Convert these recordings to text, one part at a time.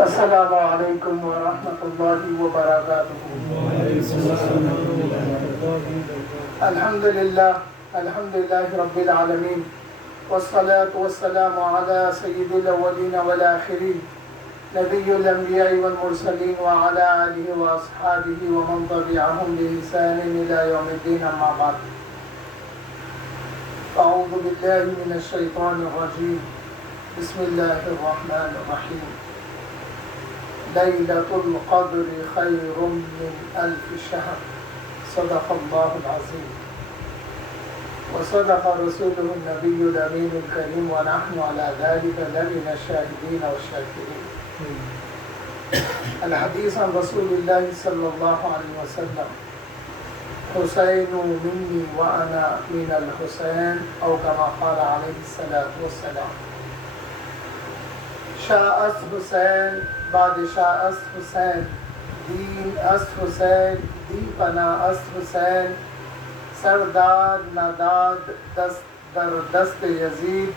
السلام علیکم ورحمۃ اللہ وبرکاتہ۔ الحمد للہ رب العالمین، والصلاة والسلام علی سید الاولین والآخرین، نبی الانبیاء والمرسلین وعلی آلہ واصحابہ ومن تبعہم بإحسان الی یوم الدین، اما بعد۔ اعوذ باللہ من الشیطان الرجیم، بسم اللہ الرحمن الرحیم۔ لیلۃ القدر خیر من الف شہر، صدق اللہ العظیم وصدق رسولہ النبی الامین الکریم، ونحن علی ذلک لمن الشاہدین والشاکرین۔ الحدیث عن رسول اللہ صلی اللہ علیہ وسلم، حسین منی وانا من الحسین، او کما قال علیہ الصلاۃ والسلام۔ شاہ است حسین، بادشاہ است حسین، دین است حسین، دی پناہ است حسین، سرداد نداد دست در دست یزید،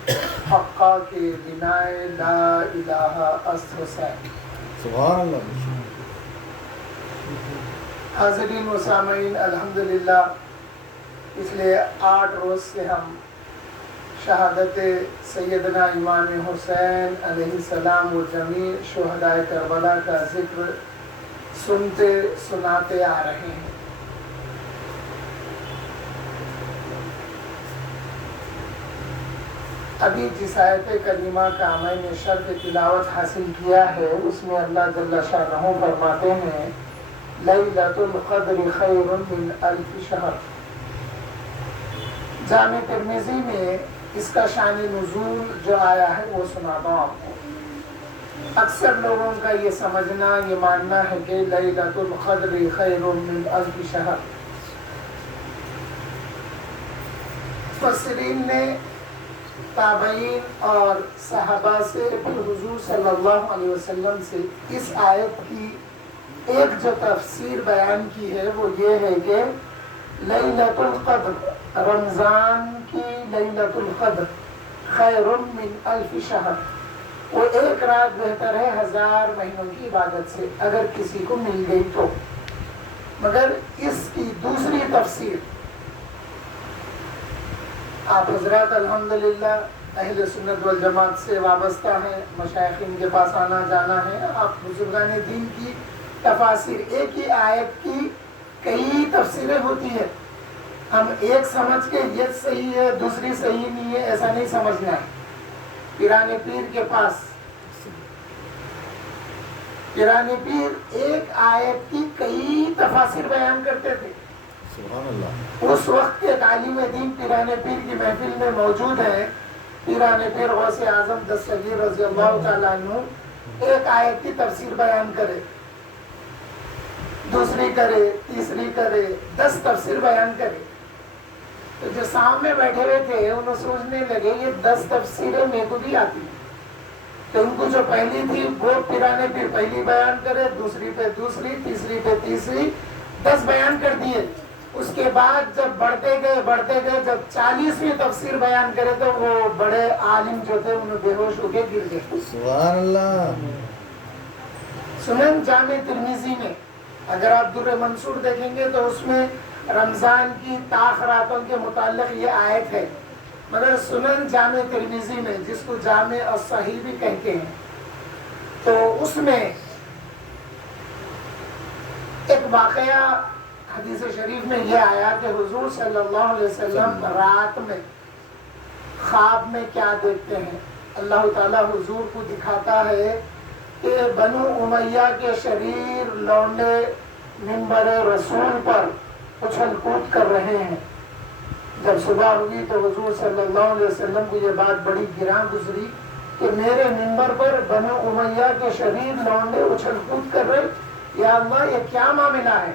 حقا کے بنائے لا الہ است حسین۔ سبحان اللہ۔ حاضرین و سامعین، الحمدللہ پچھلے 8 روز سے ہم شہادت سیدنا امام حسین علیہ السلام و جمیع شہداء کربلا کا ذکر سنتے سناتے آ رہے ہیں۔ ابھی جس آیت کریمہ کا میں نے شرح تلاوت حاصل کیا ہے، اس میں اللہ جل شانہ فرماتے ہیں لیلۃ القدر خیر من الف شہر۔ جامع ترمذی میں اس کا شان نزول جو آیا ہے وہ سناتا ہوں آپ کو۔ اکثر لوگوں کا یہ سمجھنا، یہ ماننا ہے کہ لیلۃ القدر خیر من الف شہر۔ مفسرین نے تابعین اور صحابہ سے پھر حضور صلی اللہ علیہ وسلم سے اس آیت کی ایک جو تفسیر بیان کی ہے وہ یہ ہے کہ لیلۃ القدر، رمضان کی لیلۃ القدر خیر من الف شہر، وہ ایک رات بہتر ہے 1000 مہینوں کی عبادت سے، اگر کسی کو مل گئی تو۔ مگر اس کی دوسری تفسیر آپ حضرات الحمدللہ اہل سنت والجماعت سے وابستہ ہیں، مشائخین کے پاس آنا جانا ہے، آپ بزرگان دین کی تفاسیر، ایک ہی آیت کی کئی تفسیریں ہوتی ہیں، ہم ایک سمجھ کے یہ صحیح ہے دوسری صحیح نہیں ہے ایسا نہیں سمجھنا ہے۔ پیران پیر کے پاس پیران پیر ایک آیت کی کئی تفاسیر بیان کرتے تھے۔ سبحان اللہ۔ اس وقت کے عالم دین پیران پیر کی محفل میں موجود ہے، پیران پیر غوث اعظم دستگیر رضی اللہ تعالیٰ عنہ ایک آیت کی تفسیر بیان کرے، دوسری کرے، تیسری کرے، 10 تفسیر بیان کرے۔ تو جو سامنے بیٹھے ہوئے تھے انہوں سوچنے لگے یہ 10 تفسیریں میرے کو بھی آتی ہیں، تو ان کو جو پہلی تھی وہ پیرانے پیر پہلی بیان کرے، دوسری پہ دوسری، تیسری پہ تیسری، 10 بیان کر دیے۔ اس کے بعد جب بڑھتے گئے جب 40ویں تفسیر بیان کرے تو وہ بڑے عالم جو تھے انہوں بے ہوش ہو کے گر گئے۔ سبحان اللہ۔ سنن جامع ترمذی میں اگر آپ در منصور دیکھیں گے تو اس میں رمضان کی تاخراتوں کے متعلق یہ آیت ہے، مگر سنن جامع ترمذی میں جس کو جامع الصحیح بھی کہتے ہیں، تو اس میں ایک واقعہ حدیث شریف میں یہ آیا کہ حضور صلی اللہ علیہ وسلم رات میں خواب میں کیا دیکھتے ہیں، اللہ تعالیٰ حضور کو دکھاتا ہے کہ بنو امیہ کے شریر لونڈے منبر رسول پر اچھل کود کر رہے ہیں۔ جب صبح ہوئی تو حضور صلی اللہ علیہ وسلم کو یہ بات بڑی گراں گزری کہ میرے منبر پر بنو امیہ کے شریر لونڈے اچھل کود کر رہے، یا اللہ یہ کیا معاملہ ہے؟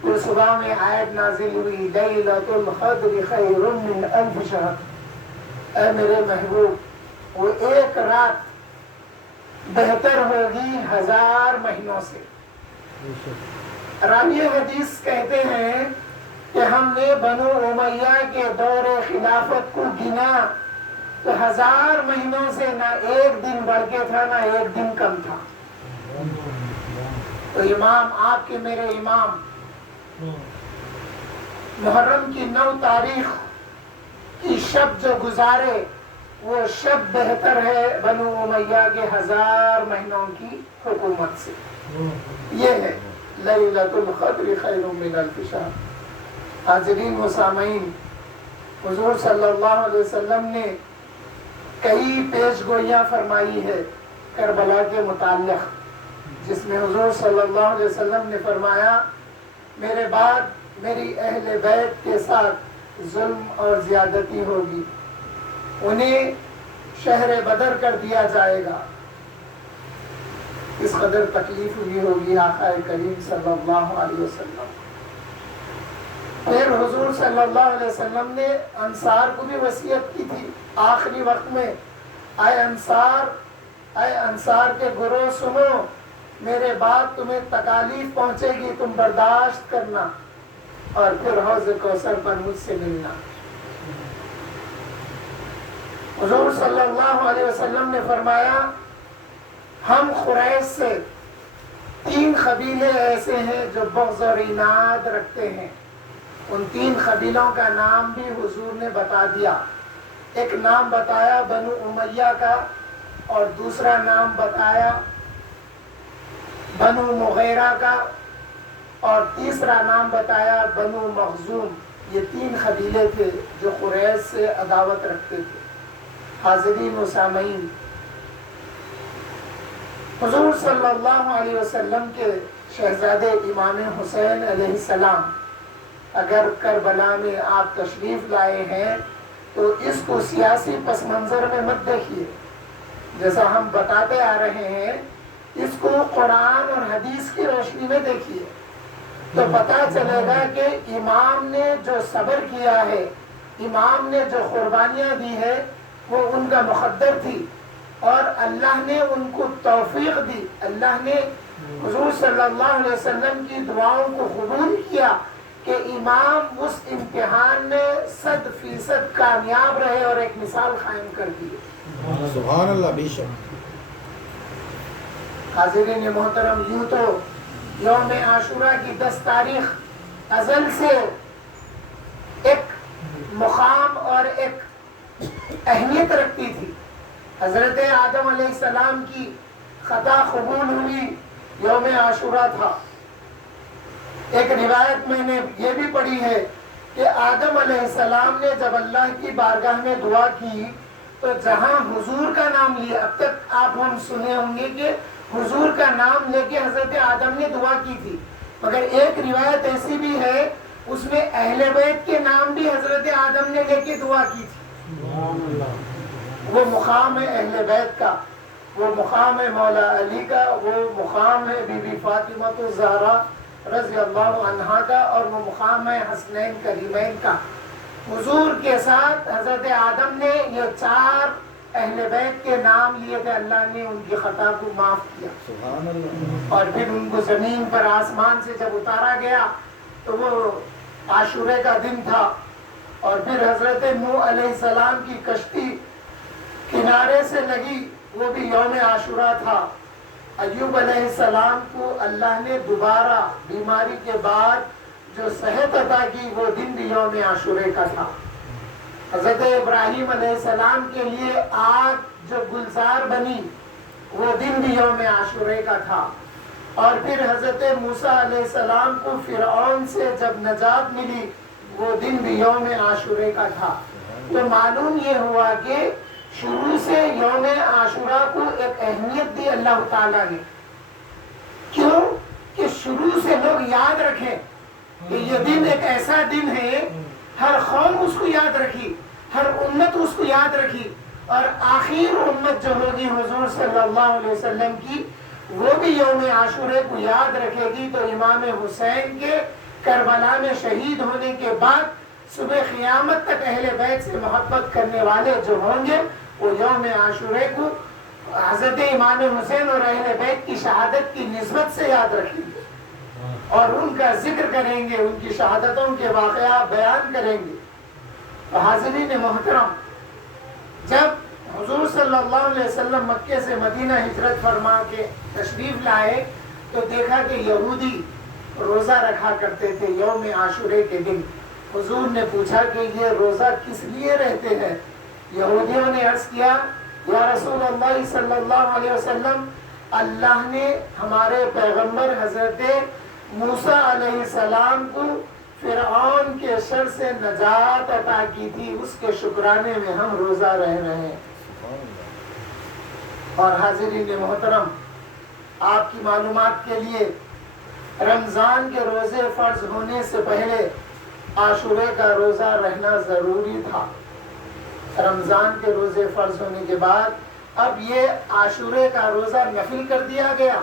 پھر صبح میں آیت نازل ہوئی لیلۃ القدر خیر من الف شہر، اے میرے محبوب وہ ایک رات بہتر ہوگی 1000 مہینوں سے۔ راوی حدیث کہتے ہیں کہ ہم نے بنو امیہ کے دور خلافت کو گنا تو 1000 مہینوں سے نہ ایک دن بڑھ کے تھا نہ ایک دن کم تھا۔ تو امام آپ کے میرے امام محرم کی 9 تاریخ کی شب جو گزارے وہ شب بہتر ہے بنو امیہ کے 1000 مہینوں کی حکومت سے. یہ ہے لیلۃ القدر خیر من الف شہر. حاضرین و سامعین، حضور صلی اللہ علیہ وسلم نے کئی پیش گوئیاں فرمائی ہے کربلا کے متعلق، جس میں حضور صلی اللہ علیہ وسلم نے فرمایا میرے بعد میری اہل بیت کے ساتھ ظلم اور زیادتی ہوگی، انہیں شہر بدر کر دیا جائے گا. اس قدر تکلیف ہوئی ہوگی آقا کریم صلی اللہ علیہ وسلم. پھر حضور صلی اللہ علیہ وسلم نے انصار کو بھی وصیت کی تھی آخری وقت میں، اے انصار کے گروہ سنو، میرے بعد تمہیں تکالیف پہنچے گی، تم برداشت کرنا اور پھر حوض کوثر پر مجھ سے ملنا. حضور صلی اللہ علیہ وسلم نے فرمایا ہم قریش سے 3 قبیلے ایسے ہیں جو بغض اور عناد رکھتے ہیں. ان 3 قبیلوں کا نام بھی حضور نے بتا دیا. ایک نام بتایا بنو امیہ کا، اور دوسرا نام بتایا بنو مغیرہ کا، اور تیسرا نام بتایا بنو مخزوم. یہ 3 قبیلے تھے جو قریش سے عداوت رکھتے تھے. حاضرین و سامعین، حضور صلی اللہ علیہ وسلم کے شہزادے امام حسین علیہ السلام اگر کربلا میں آپ تشریف لائے ہیں تو اس کو سیاسی پس منظر میں مت دیکھیے. جیسا ہم بتاتے آ رہے ہیں اس کو قرآن اور حدیث کی روشنی میں دیکھیے تو پتہ چلے گا کہ امام نے جو صبر کیا ہے، امام نے جو قربانیاں دی ہے، وہ ان کا مقدر تھی اور اللہ نے ان کو توفیق دی. اللہ نے حضور صلی اللہ علیہ وسلم کی دعاؤں کو قبول کیا کہ امام اس امتحان میں 100% کامیاب رہے اور ایک مثال قائم کر دی. سبحان اللہ. بے شک. حاضرین محترم، یوں تو یوم عاشورہ کی 10 تاریخ ازل سے ایک مقام اور ایک اہمیت رکھتی تھی. حضرت آدم علیہ السلام کی خطا قبول ہوئی یوم عاشورہ تھا. ایک روایت میں نے یہ بھی پڑھی ہے کہ آدم علیہ السلام نے جب اللہ کی بارگاہ میں دعا کی تو جہاں حضور کا نام لیا، اب تک آپ ہم سنے ہوں گے کہ حضور کا نام لے کے حضرت آدم نے دعا کی تھی، مگر ایک روایت ایسی بھی ہے اس میں اہل بیت کے نام بھی حضرت آدم نے لے کے دعا کی تھی. وہ مقام ہے اہل بیت کا، وہ مقام ہے مولا علی کا، وہ مقام ہے بی بی فاطمہ الزہرا رضی اللہ عنہا کا، اور وہ مقام ہے حسنین کریمین کا. حضور کے ساتھ حضرت آدم نے یہ 4 اہل بیت کے نام لیے تھے. اللہ نے ان کی خطا کو معاف کیا. سبحان اللہ. اور پھر ان کو زمین پر آسمان سے جب اتارا گیا تو وہ عاشورے کا دن تھا. اور پھر حضرت نوح علیہ السلام کی کشتی کنارے سے لگی، وہ بھی یوم عاشورہ تھا. ایوب علیہ السلام کو اللہ نے دوبارہ بیماری کے بعد جو صحت عطا کی وہ دن بھی یوم عاشورے کا تھا. حضرت ابراہیم علیہ السلام کے لیے آگ جو گلزار بنی وہ دن بھی یوم عاشورے کا تھا. اور پھر حضرت موسیٰ علیہ السلام کو فرعون سے جب نجات ملی وہ دن بھی یوم عاشورے کا تھا. تو معلوم یہ ہوا کہ شروع سے یوم عاشورہ کو ایک اہمیت دی اللہ تعالیٰ نے. کیوں کہ شروع سے لوگ یاد رکھیں کہ یہ دن ایک ایسا دن ہے، ہر قوم اس کو یاد رکھی، ہر امت اس کو یاد رکھی، اور آخر امت جو ہوگی حضور صلی اللہ علیہ وسلم کی وہ بھی یوم عاشورے کو یاد رکھے گی. تو امام حسین کے کربلا میں شہید ہونے کے بعد صبح قیامت تک اہل بیت سے محبت کرنے والے جو ہوں گے وہ یوم عاشورے کو حضرت امام حسین اور اہل بیت کی شہادت کی نسبت سے یاد رکھیں گے اور ان کا ذکر کریں گے، ان کی شہادتوں کے واقعات بیان کریں گے. تو حاضرین محترم، جب حضور صلی اللہ علیہ وسلم مکے سے مدینہ ہجرت فرما کے تشریف لائے تو دیکھا کہ یہودی روزہ رکھا کرتے تھے یوم عاشورے کے دن. حضور نے پوچھا کہ یہ روزہ کس لیے رہتے ہیں؟ یہودیوں نے عرض کیا یا رسول اللہ صلی اللہ علیہ وسلم، اللہ نے ہمارے پیغمبر حضرت موسیٰ علیہ السلام کو فرعون کے شر سے نجات عطا کی تھی، اس کے شکرانے میں ہم روزہ رہ رہے ہیں. اور حاضرین محترم، آپ کی معلومات کے لیے رمضان کے روزے فرض ہونے سے پہلے عاشورے کا روزہ رہنا ضروری تھا. رمضان کے روزے فرض ہونے کے بعد اب یہ عاشورے کا روزہ نفل کر دیا گیا،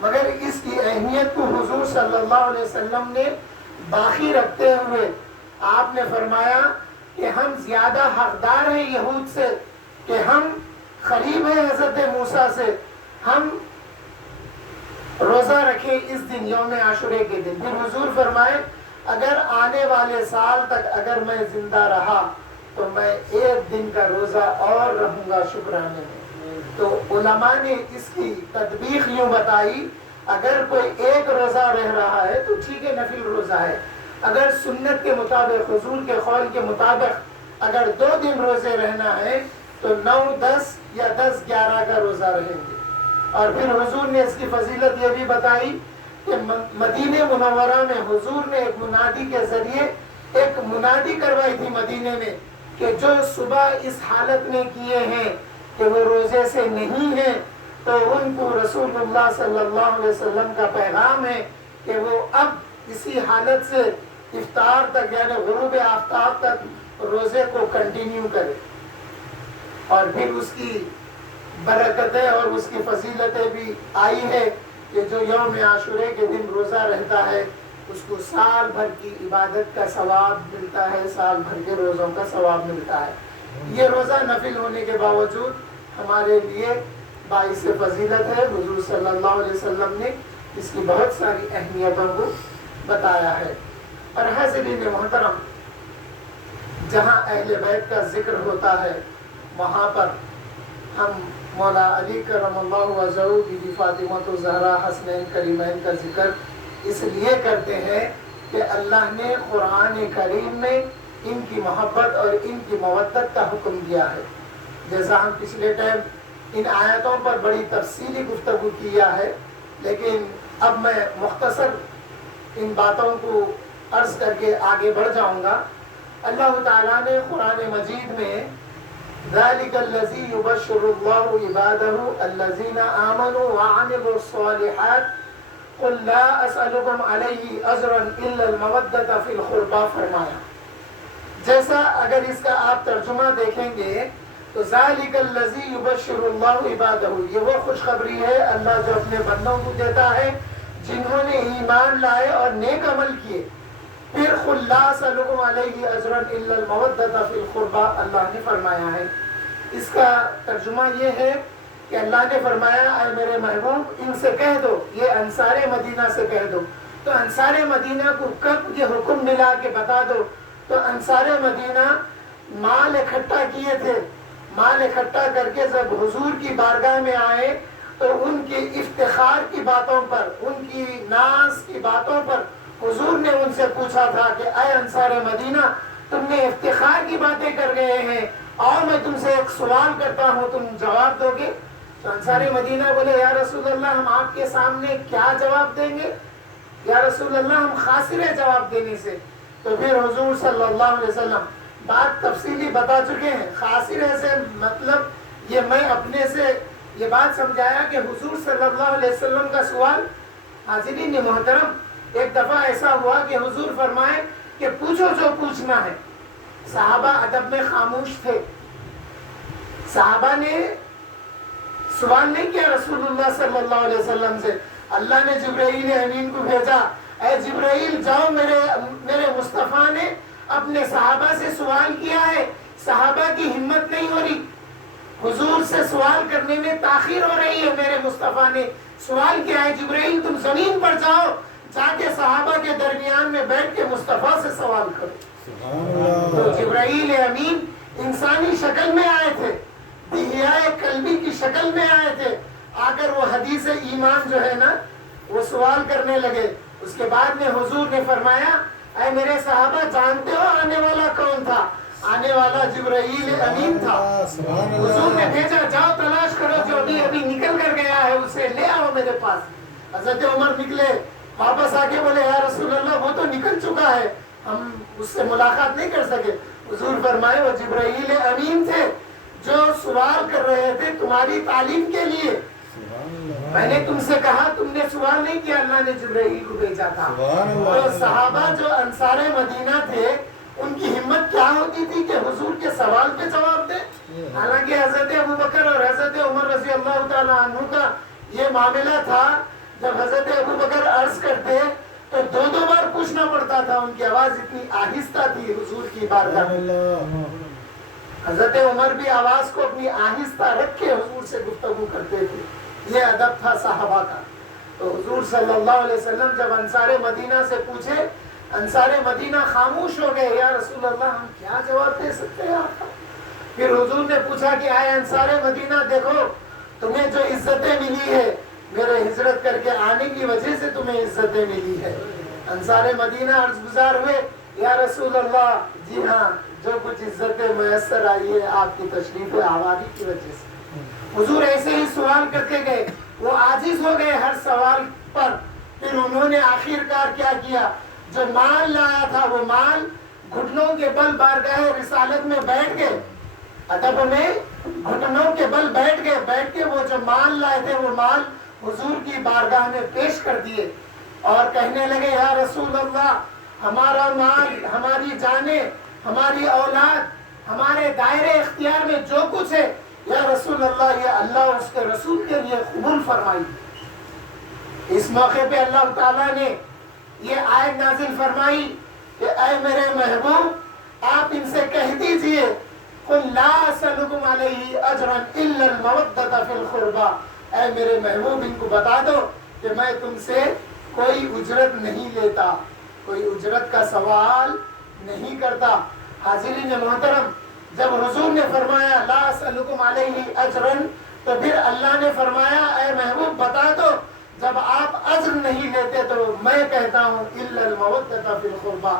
مگر اس کی اہمیت کو حضور صلی اللہ علیہ وسلم نے باقی رکھتے ہوئے آپ نے فرمایا کہ ہم زیادہ حقدار ہیں یہود سے، کہ ہم قریب ہیں حضرت موسیٰ سے، ہم روزہ رکھیں اس دن یوم عاشورے کے دن. پھر حضور فرمائے اگر آنے والے سال تک اگر میں زندہ رہا تو میں ایک دن کا روزہ اور رہوں گا شکرانے میں. تو علماء نے اس کی تطبیق یوں بتائی، اگر کوئی ایک روزہ رہ رہا ہے تو ٹھیک ہے، نفل روزہ ہے. اگر سنت کے مطابق، حضور کے قول کے مطابق اگر 2 دن روزے رہنا ہے تو 9، 10 یا 10، 11 کا روزہ رہیں گے. اور پھر حضور نے اس کی فضیلت یہ بھی بتائی کہ مدینہ منورہ میں حضور نے ایک منادی کے ذریعے ایک منادی کروائی تھی مدینے میں کہ جو صبح اس حالت میں کیے ہیں کہ وہ روزے سے نہیں ہیں تو ان کو رسول اللہ صلی اللہ علیہ وسلم کا پیغام ہے کہ وہ اب اسی حالت سے افطار تک یعنی غروب آفتاب تک روزے کو کنٹینیو کرے. اور پھر اس کی برکتیں اور اس کی فضیلتیں بھی آئی ہے کہ جو یوم عاشورے کے دن روزہ رہتا ہے اس کو سال بھر کی عبادت کا ثواب ملتا ہے، سال بھر کے روزوں کا ثواب ملتا ہے. یہ روزہ نفل ہونے کے باوجود ہمارے لیے باعث فضیلت ہے. حضور صلی اللہ علیہ وسلم نے اس کی بہت ساری اہمیتوں کو بتایا ہے. اور حاضرین محترم، جہاں اہل بیت کا ذکر ہوتا ہے وہاں پر ہم مولا علی کرم اللہ وجہہ بی بی فاطمہ الزہرا حسنین کریمین کا ذکر اس لیے کرتے ہیں کہ اللہ نے قرآن کریم میں ان کی محبت اور ان کی مودت کا حکم دیا ہے. جیسا ہم پچھلے ٹائم ان آیتوں پر بڑی تفصیلی گفتگو کیا ہے، لیکن اب میں مختصر ان باتوں کو عرض کر کے آگے بڑھ جاؤں گا. اللہ تعالیٰ نے قرآن مجید میں ذَلِكَ الَّذِي يُبَشِّرُ اللَّهُ عِبَادَهُ الَّذِينَ آمَنُوا وَعَمِلُوا الصَّالِحَاتِ قُلْ لَا أَسْأَلُكُمْ عَلَيْهِ أَجْرًا إِلَّا الْمَوَدَّةَ فِي الْقُرْبَى فرمایا. جیسا اگر اس کا آپ ترجمہ دیکھیں گے تو ذَلِكَ الَّذِي يُبَشِّرُ اللَّهُ عِبَادَهُ، یہ وہ خوشخبری ہے اللہ جو اپنے بندوں کو دیتا ہے جنہوں نے ایمان لائے اور نیک عمل کیے. پھر قُلْ لَا أَسْأَلُكُمْ عَلَيْهِ أَجْرًا إِلَّا الْمَوَدَّةَ فِي الْقُرْبَى اللہ نے فرمایا ہے. اس کا ترجمہ یہ ہے کہ اللہ نے فرمایا اے میرے محبوب ان سے کہہ دو، یہ انصار مدینہ سے کہہ دو. تو انصار مدینہ کو کب یہ حکم ملا کے بتا دو؟ تو انصار مدینہ مال اکٹھا کیے تھے. مال اکٹھا کر کے جب حضور کی بارگاہ میں آئے تو ان کی افتخار کی باتوں پر، ان کی ناز کی باتوں پر حضور نے ان سے پوچھا تھا کہ اے انصار مدینہ تم نے افتخار کی باتیں کر گئے ہیں اور میں تم سے ایک سوال کرتا ہوں، تم جواب دو گے؟ تو انصار مدینہ بولے یا رسول اللہ ہم آپ کے سامنے کیا جواب دیں گے؟ یا رسول اللہ ہم خاسر ہیں جواب دینے سے. تو پھر حضور صلی اللہ علیہ وسلم بات تفصیلی بتا چکے ہیں. خاسر سے مطلب یہ میں اپنے سے یہ بات سمجھایا کہ حضور صلی اللہ علیہ وسلم کا سوال. حاضرین محترم، ایک دفعہ ایسا ہوا کہ حضور فرمائے کہ پوچھو جو پوچھنا ہے. صحابہ ادب میں خاموش تھے. صحابہ نے سوال نہیں کیا رسول اللہ صلی اللہ علیہ وسلم سے. اللہ نے جبرائیل امین کو بھیجا، اے جبرائیل جاؤ میرے مصطفیٰ نے اپنے صحابہ سے سوال کیا ہے. صحابہ کی ہمت نہیں ہو رہی، حضور سے سوال کرنے میں تاخیر ہو رہی ہے. میرے مصطفیٰ نے سوال کیا ہے جبرائیل تم زمین پر جاؤ، جا کے صحابہ کے درمیان میں بیٹھ کے مصطفیٰ سے سوال کرو. تو جبرائیل امین انسانی شکل میں آئے تھے. دیہائے قلبی کی شکل میں آئے تھے. آ کر وہ حدیث ایمان جو ہے نا وہ سوال کرنے لگے. اس کے بعد میں حضور نے فرمایا اے میرے صحابہ جانتے ہو آنے والا کون تھا؟ آنے والا جبرائیل امین تھا. حضور نے بھیجا جاؤ تلاش کرو جو ابھی نکل کر گیا ہے اسے لے آؤ میرے پاس. حضرت عمر نکلے واپس آ کے بولے یا رسول اللہ وہ تو نکل چکا ہے ہم اس سے ملاقات نہیں کر سکے. حضور فرمائے وہ جبرائیل امین تھے جو سوال کر رہے تھے تمہاری تعلیم کے لیے. میں نے تم سے کہا تم نے سوال نہیں کیا اللہ نے جبرائیل کو بھیجا تھا. تو صحابہ جو انصار مدینہ تھے ان کی ہمت کیا ہوتی تھی کہ حضور کے سوال پہ جواب دے. حالانکہ حضرت ابوبکر اور حضرت عمر رضی اللہ تعالیٰ عنہ کا یہ معاملہ تھا جب حضرت ابوبکر عرض کرتے تو دو بار پوچھنا پڑتا تھا. ان کی آواز اتنی آہستہ تھی حضور کی بارگاہ میں. حضرت عمر بھی آواز کو اپنی آہستہ رکھ کے حضور سے گفتگو کرتے تھے. یہ ادب تھا صحابہ کا. تو حضور صلی اللہ علیہ وسلم جب انصار مدینہ سے پوچھے انصار مدینہ خاموش ہو گئے. یا رسول اللہ ہم کیا جواب دے سکتے ہیں آپ کا؟ پھر حضور نے پوچھا کہ آئے انصار مدینہ دیکھو تمہیں جو عزتیں ملی ہے میرے ہجرت کر کے آنے کی وجہ سے تمہیں عزتیں ملی ہے. انصار مدینہ عرض گزار ہوئے یا رسول اللہ جی ہاں جو کچھ عزتیں میسر آئی ہے آپ کی تشریف آوری کی وجہ سے. حضور ایسے ہی سوال کرتے گئے. وہ عاجز ہو گئے ہر سوال پر. پھر انہوں نے آخر کار کیا کیا جو مال لایا تھا وہ مال گھٹنوں کے بل بارگاہ رسالت میں بیٹھ گئے. ادب میں گھٹنوں کے بل بیٹھ گئے. بیٹھ کے وہ جو مال لائے تھے وہ مال حضور کی بارگاہ میں پیش کر دیے اور کہنے لگے یا رسول اللہ ہمارا مال ہماری جانیں ہماری اولاد ہمارے دائرے اختیار میں جو کچھ ہے یا رسول اللہ یہ اللہ اس کے رسول کے لیے قبول فرمائی. اس موقع پہ اللہ تعالیٰ نے یہ آیت نازل فرمائی کہ اے میرے محبوب آپ ان سے کہہ دیجئے قل لا اسألکم علیہ اجرا الا المودۃ فی القربى. اے میرے محبوب ان کو بتا دو کہ میں تم سے کوئی اجرت نہیں لیتا کوئی اجرت کا سوال نہیں کرتا. حاضرین محترم جب حضور نے فرمایا لا اسألکم علیہ اجرا تو پھر اللہ نے فرمایا اے محبوب بتا دو جب آپ اجر نہیں لیتے تو میں کہتا ہوں الا المودۃ فی القربى.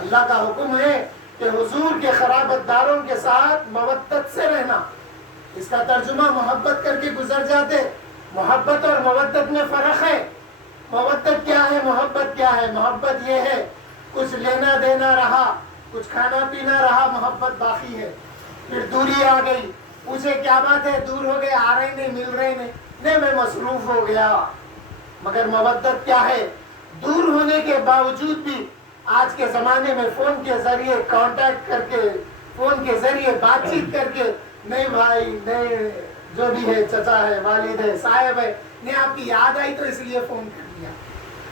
اللہ کا حکم ہے کہ حضور کے قرابت داروں کے ساتھ مودت سے رہنا. اس کا ترجمہ محبت کر کے گزر جاتے. محبت اور مودت میں فرق ہے. مودت کیا ہے محبت کیا ہے؟ محبت یہ ہے کچھ لینا دینا رہا کچھ کھانا پینا رہا محبت باقی ہے. پھر دوری آ گئی پوچھے کیا بات ہے دور ہو گئے آ رہے نہیں مل رہے نہیں میں مصروف ہو گیا. مگر مودت کیا ہے؟ دور ہونے کے باوجود بھی آج کے زمانے میں فون کے ذریعے کانٹیکٹ کر کے فون کے ذریعے بات چیت کر کے نہیں بھائی نہیں جو بھی ہے چچا ہے والد ہے صاحب ہے نہیں آپ کی یاد آئی تو اس لیے فون کر دیا.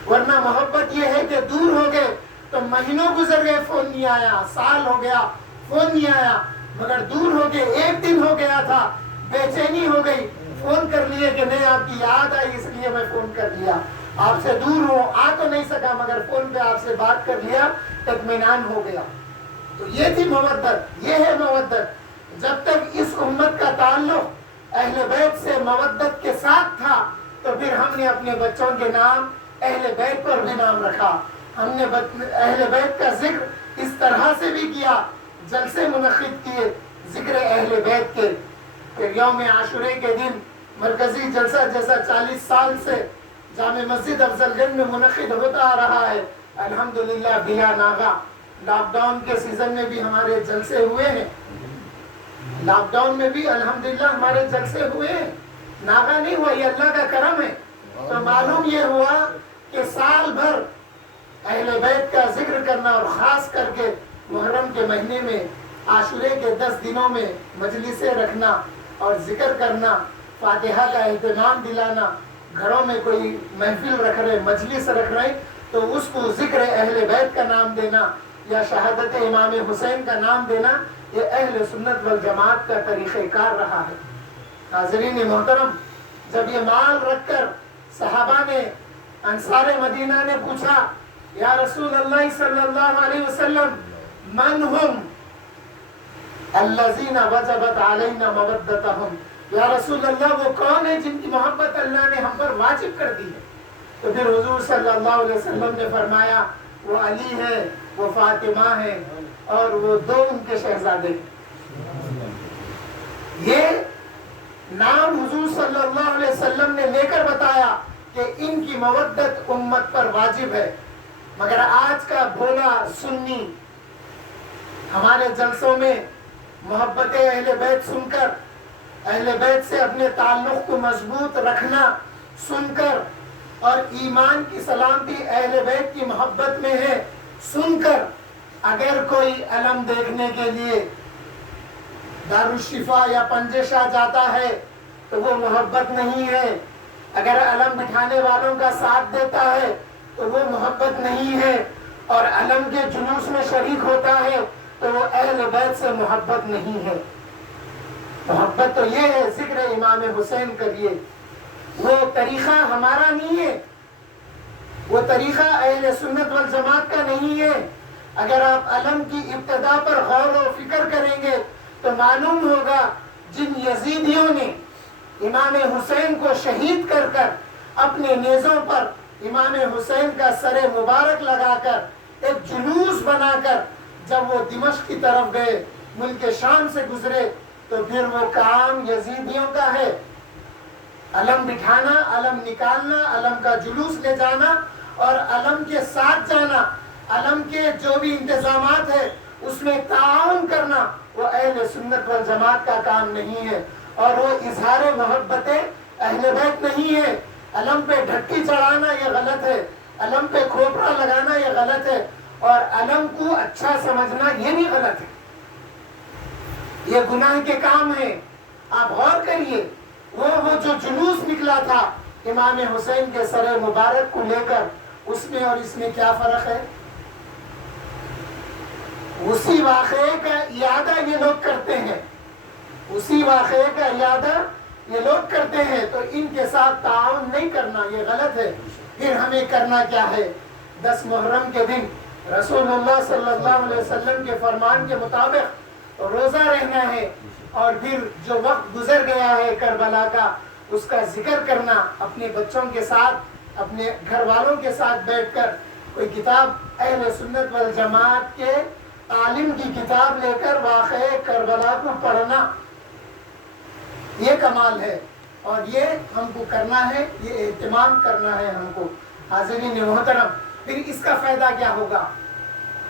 ورنہ محبت یہ ہے کہ دور ہو گئے تو مہینوں گزر گئے فون نہیں آیا سال ہو گیا فون نہیں آیا. مگر دور ہو گئے ایک دن ہو گیا تھا بے چینی ہو گئی فون کر لیے کہ نہیں آپ کی یاد آئی اس لیے میں فون کر لیا. آپ سے دور ہوں آ تو نہیں سکا مگر فون پہ آپ سے بات کر لیا اطمینان ہو گیا. تو یہ تھی مودت. یہ ہے مودت. جب تک اس امت کا تعلق اہل بیت سے مودت کے ساتھ تھا تو پھر ہم نے اپنے بچوں کے نام اہل بیت پر بھی نام رکھا. ہم نے اہل بیت کا ذکر اس طرح سے بھی کیا جلسے منعقد کیے ذکر اہل بیت کے. پھر یوم عاشورے کے دن مرکزی جلسہ جیسا 40 سال سے جامع مسجد افضل گنج میں منعقد ہوتا آ رہا ہے الحمدللہ بلا ناغہ. لاک ڈاؤن کے سیزن میں بھی ہمارے جلسے ہوئے ہیں. لاک ڈاؤن میں بھی الحمدللہ ہمارے جلسے ہوئے ہیں. ناغہ نہیں ہوا یہ اللہ کا کرم ہے. تو معلوم یہ ہوا کہ سال بھر اہل بیت کا ذکر کرنا اور خاص کر کے محرم کے مہینے میں عاشورے کے 10 دنوں میں مجلسیں رکھنا اور ذکر کرنا فاتحہ کا اہتمام دلانا. گھروں میں کوئی محفل رکھ رہے مجلس رکھ رہے تو اس کو ذکر اہل بیت کا نام دینا یا شہادت امام حسین کا نام دینا یہ اہل سنت والجماعت کا طریقہ کار رہا ہے. حاضرین محترم جب یہ مال رکھ کر صحابہ نے انصار مدینہ نے پوچھا یا رسول اللہ صلی اللہ علیہ وسلم من ہم الذین وجبت علینا مودتہم، یا رسول اللہ وہ کون ہے جن کی محبت اللہ نے ہم پر واجب کر دی ہے؟ تو پھر حضور صلی اللہ علیہ وسلم نے فرمایا وہ علی ہے، وہ فاطمہ ہے، اور وہ دو ان کے شہزادے ہیں۔ یہ نام حضور صلی اللہ علیہ وسلم نے لے کر بتایا کہ ان کی مودت امت پر واجب ہے۔ مگر آج کا بھولا سنی ہمارے جلسوں میں محبت اہل بیت سن کر، اہل بیت سے اپنے تعلق کو مضبوط رکھنا سن کر، اور ایمان کی سلامتی اہل بیت کی محبت میں ہے سن کر، اگر کوئی علم دیکھنے کے لیے دارالشفا یا پنجے شاہ جاتا ہے تو وہ محبت نہیں ہے، اگر علم بٹھانے والوں کا ساتھ دیتا ہے تو وہ محبت نہیں ہے، اور علم کے جلوس میں شریک ہوتا ہے تو وہ اہل بیت سے محبت نہیں ہے۔ محبت تو یہ ہے ذکر امام حسین کریے، وہ طریقہ ہمارا نہیں ہے، وہ طریقہ اہل سنت والجماعت کا نہیں ہے۔ اگر آپ علم کی ابتدا پر غور و فکر کریں گے تو معلوم ہوگا جن یزیدیوں نے امام حسین کو شہید کر کر اپنے نیزوں پر امام حسین کا سر مبارک لگا کر ایک جلوس بنا کر جب وہ دمشق کی طرف گئے، ملک شام سے گزرے، تو پھر وہ کام یزیدیوں کا ہے۔ علم بٹھانا، علم نکالنا، علم کا جلوس لے جانا اور علم کے ساتھ جانا، علم کے جو بھی انتظامات ہے اس میں تعاون کرنا، وہ اہل سنت والجماعت کا کام نہیں ہے، اور وہ اظہار محبت اہل بیت نہیں ہے۔ علم پہ ڈھٹی چڑھانا یہ غلط ہے، علم پہ کھوپڑا لگانا یہ غلط ہے، اور علم کو اچھا سمجھنا یہ بھی غلط ہے، یہ گناہ کے کام ہیں۔ آپ غور کریے، وہ جو جلوس نکلا تھا امام حسین کے سر مبارک کو لے کر، اس میں اور اس میں کیا فرق ہے؟ اسی واقعے کا اعادہ یہ لوگ کرتے ہیں، اسی واقعے کا اعادہ یہ لوگ کرتے ہیں، تو ان کے ساتھ تعاون نہیں کرنا یہ غلط ہے۔ پھر ہمیں کرنا کیا ہے؟ 10 محرم کے دن رسول اللہ صلی اللہ علیہ وسلم کے فرمان کے مطابق روزہ رہنا ہے، اور پھر جو وقت گزر گیا ہے کربلا کا اس کا ذکر کرنا، اپنے بچوں کے ساتھ، اپنے گھر والوں کے ساتھ بیٹھ کر کوئی کتاب اہل سنت والجماعت کے عالم کی کتاب لے کر واقعہ کربلا کو پڑھنا، یہ کمال ہے، اور یہ ہم کو کرنا ہے، یہ اہتمام کرنا ہے ہم کو۔ حاضرین محترم، پھر اس کا فائدہ کیا ہوگا؟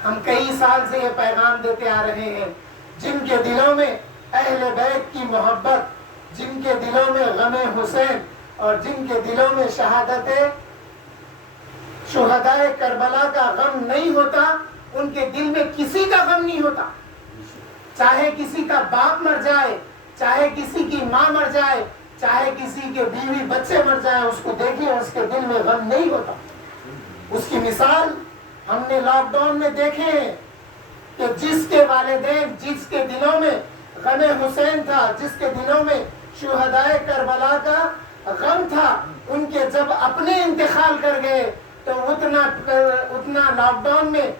ہم کئی سال سے یہ پیغام دیتے آ رہے ہیں، جن کے دلوں میں اہل بیت کی محبت، جن کے دلوں میں غم حسین، اور جن کے دلوں میں شہادت شہدائے کربلا کا غم نہیں ہوتا، ان کے دل میں کسی کا غم نہیں ہوتا، چاہے کسی کا باپ مر جائے، چاہے کسی کی ماں مر جائے، چاہے کسی کے بیوی بچے مر جائیں، اس کو دیکھیے اس کے دل میں غم نہیں ہوتا۔ اس کی مثال ہم نے لاک ڈاؤن میں دیکھے ہیں کہ جس کے والدین، جس کے دلوں میں غم حسین تھا، جس کے دلوں میں شہدائے کربلا کا غم تھا، ان کے جب اپنے انتقال کر گئے تو اتنا لاک ڈاؤن میں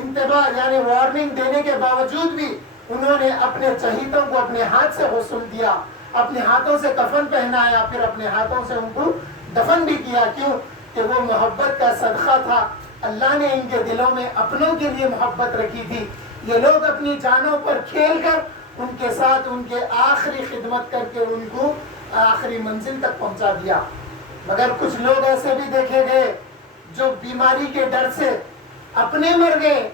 انتباہ یعنی وارننگ دینے کے باوجود بھی انہوں نے اپنے چہیتوں کو اپنے ہاتھ سے غسل دیا، اپنے ہاتھوں سے کفن پہنایا، پھر اپنے ہاتھوں سے ان کو دفن بھی کیا۔ کیوں؟ کہ وہ محبت کا صدقہ تھا، اللہ نے ان کے دلوں میں اپنوں کے لیے محبت رکھی تھی۔ یہ لوگ اپنی جانوں پر کھیل کر ان کے ساتھ ان کے آخری خدمت کر کے ان کو آخری منزل تک پہنچا دیا۔ مگر کچھ لوگ ایسے بھی دیکھے گئے جو بیماری کے ڈر سے اپنے مر گئے۔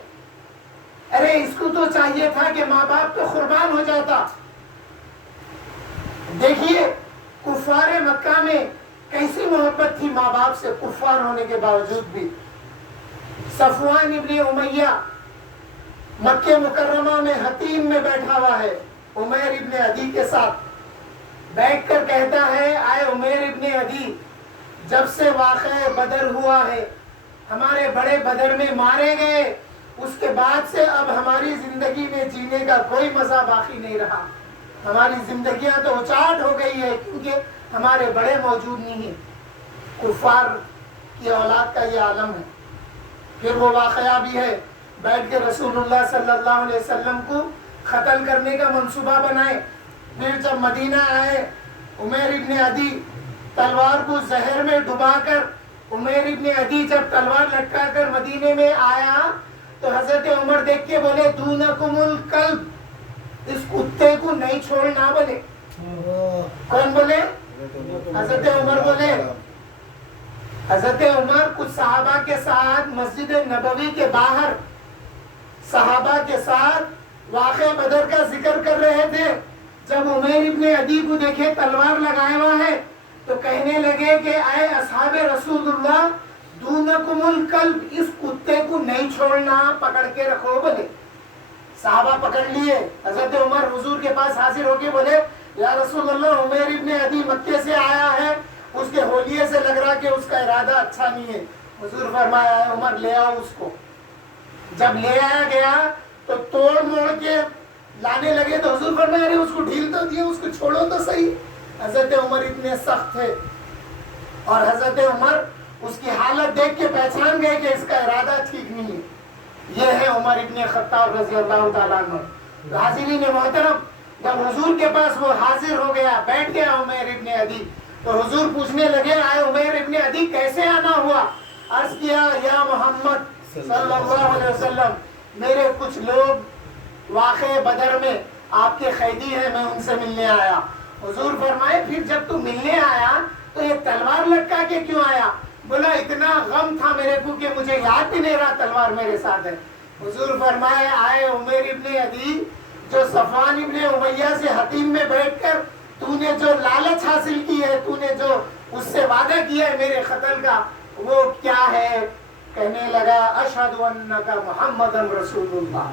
ارے اس کو تو چاہیے تھا کہ ماں باپ تو قربان ہو جاتا۔ دیکھیے کفار مکہ میں کیسی محبت تھی ماں باپ سے، کفار ہونے کے باوجود بھی۔ صفوان ابن امیہ مکہ مکرمہ میں حتیم میں بیٹھا ہوا ہے عمیر ابن عدی کے ساتھ، بیٹھ کر کہتا ہے آئے عمیر ابن عدی، جب سے واقعہ بدر ہوا ہے، ہمارے بڑے بدر میں مارے گئے، اس کے بعد سے اب ہماری زندگی میں جینے کا کوئی مزہ باقی نہیں رہا، ہماری زندگیاں تو اچاٹ ہو گئی ہے کیونکہ ہمارے بڑے موجود نہیں ہیں۔ کفار کی اولاد کا یہ عالم ہے۔ پھر وہ واقعہ بھی ہے، بیٹھ کے رسول اللہ صلی اللہ علیہ وسلم کو قتل کرنے کا منصوبہ بنائے. پھر جب مدینہ آئے عمیر ابن عدی تلوار کو زہر میں ڈبا کر، عمیر ابن عدی جب تلوار لٹکا کر مدینے میں آیا تو حضرت عمر دیکھ کے بولے دونکم الکلب، اس کتے کو نہیں چھوڑنا. بولے کون بولے؟ حضرت عمر بولے. حضرت عمر کچھ صحابہ کے ساتھ مسجد نبوی کے باہر صحابہ کے ساتھ واقعہ بدر کا ذکر کر رہے تھے. جب عمیر ابن عدی کو دیکھے تلوار لگائے ہوا ہے تو کہنے لگے کہ اے اصحاب رسول اللہ دونکم الکلب، اس کتے کو نہیں چھوڑنا، پکڑ کے رکھو. بولے صحابہ پکڑ لیے. حضرت عمر حضور کے پاس حاضر ہو کے بولے یا رسول اللہ عمیر ابن عدی مکے سے آیا ہے، اس کے ہولیے سے لگ رہا کہ اس کا ارادہ اچھا نہیں ہے. حضور فرمایا ہے عمر لے آؤ اس کو. جب لے آیا گیا تو توڑ موڑ کے لانے لگے تو حضور فرمایا ارے اس کو ڈھیل تو دیے، اس کو چھوڑو تو صحیح. حضرت عمر اتنے سخت تھے اور حضرت عمر اس کی حالت دیکھ کے پہچان گئے کہ اس کا ارادہ ٹھیک نہیں ہے. یہ ہے عمر ابن خطاب رضی اللہ تعالیٰ عنہ. حاضرین محترم، جب حضور کے پاس وہ حاضر ہو گیا، بیٹھ گیا عمیر ابن عدی، تو حضور پوچھنے لگے آئے عمیر ابن عدی کیسے آنا ہوا؟ عرض کیا یا محمد صلی اللہ علیہ وسلم میرے کچھ لوگ واقع بدر میں آپ کے قیدی ہیں، میں ان سے ملنے آیا. حضور فرمائے پھر جب تو ملنے آیا تو یہ تلوار لٹکا کے کیوں آیا؟ بولا اتنا غم تھا میرے کو کہ مجھے یاد بھی نہیں رہا تلوار میرے ساتھ ہے. حضور فرمائے آئے عمیر ابن عدی، جو صفوان ابن امیہ سے حتیم میں بیٹھ کر تو نے جو لالچ حاصل کی ہے، تو نے جو اس سے وعدہ کیا ہے میرے قتل کا، وہ کیا ہے؟ کہنے لگا اشہد انک محمد رسول اللہ.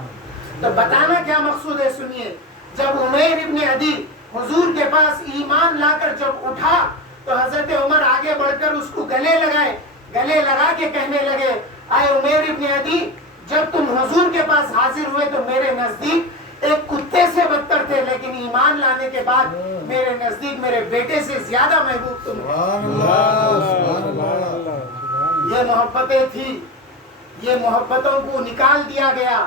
تو بتانا کیا مقصود ہے سنیے. جب عمیر ابن عدی حضور کے پاس ایمان لا کر جب اٹھا تو حضرت عمر آگے بڑھ کر اس کو گلے لگائے، گلے لگا کے کہنے لگے اے عمیر ابن عدی جب تم حضور کے پاس حاضر ہوئے تو میرے نزدیک ایک کتے سے بدتر تھے، لیکن ایمان لانے کے بعد میرے نزدیک میرے بیٹے سے زیادہ محبوب تم ہو. یہ محبتیں تھی، یہ محبتوں کو نکال دیا گیا.